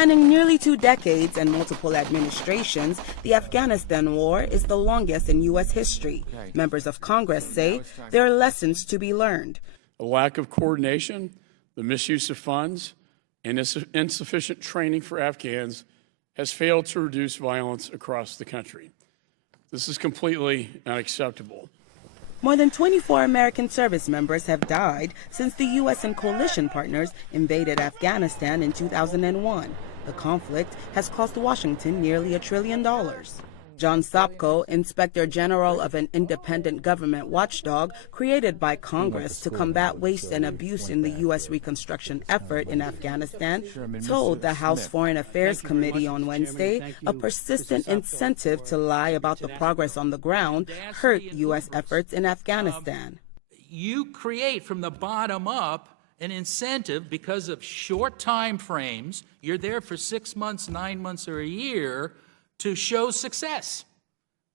Spanning nearly 2 decades and multiple administrations, the Afghanistan War is the longest in U.S. history. Members of Congress say there are lessons to be learned. A lack of coordination, the misuse of funds, and insufficient training for Afghans has failed to reduce violence across the country. This is completely unacceptable. More than 24 American service members have died since the U.S. and coalition partners invaded Afghanistan in 2001. The conflict has cost Washington nearly $1 trillion. John Sopko, Inspector General of an independent government watchdog created by Congress to combat waste and abuse in the U.S. reconstruction effort in Afghanistan, told the House Foreign Affairs Committee on Wednesday a persistent incentive to lie about the progress on the ground hurt U.S. efforts in Afghanistan. You create from the bottom up an incentive because of short time frames. You're there for 6 months, 9 months, or a year to show success.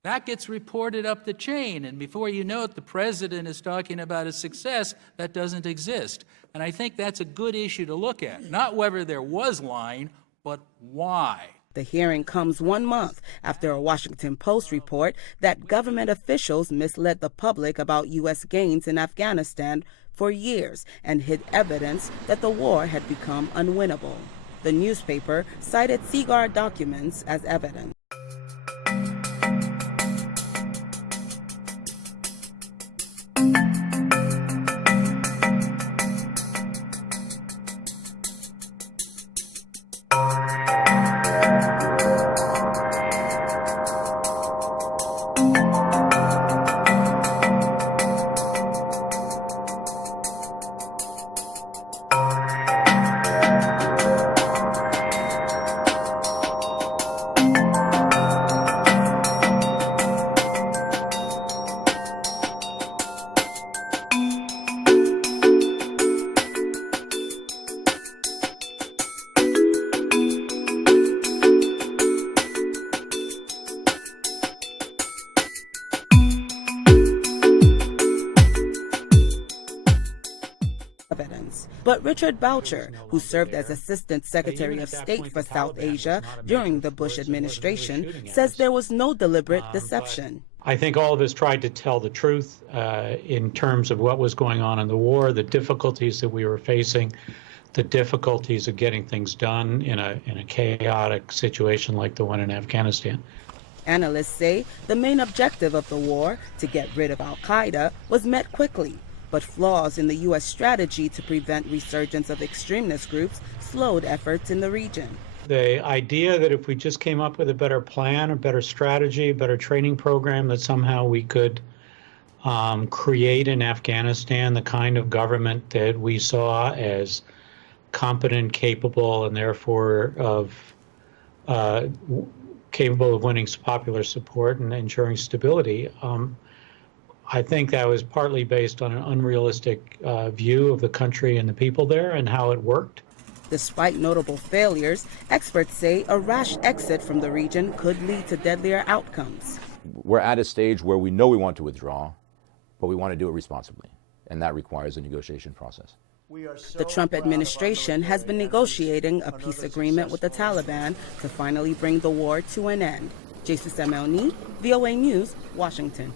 That gets reported up the chain, and before you know it, the president is talking about a success that doesn't exist. And I think that's a good issue to look at, not whether there was lying, but why. The hearing comes 1 month after a Washington Post report that government officials misled the public about U.S. gains in Afghanistan for years and hid evidence that the war had become unwinnable. The newspaper cited SIGAR documents as evidence. But Richard Boucher, who served as Assistant Secretary of State for South Asia during the Bush administration, says there was no deliberate deception. I think all of us tried to tell the truth in terms of what was going on in the war, the difficulties that we were facing, the difficulties of getting things done in a chaotic situation like the one in Afghanistan. Analysts say the main objective of the war, to get rid of al-Qaeda, was met quickly. But flaws in the U.S. strategy to prevent resurgence of extremist groups slowed efforts in the region. The idea that if we just came up with a better plan, a better strategy, a better training program, that somehow we could create in Afghanistan the kind of government that we saw as competent, capable, and therefore capable of winning popular support and ensuring stability. I think that was partly based on an unrealistic view of the country and the people there and how it worked. Despite notable failures, experts say a rash exit from the region could lead to deadlier outcomes. We're at a stage where we know we want to withdraw, but we want to do it responsibly, and that requires a negotiation process. The Trump administration has been negotiating a peace agreement with the Taliban to finally bring the war to an end. Jay-sue-seh-meh, VOA News, Washington.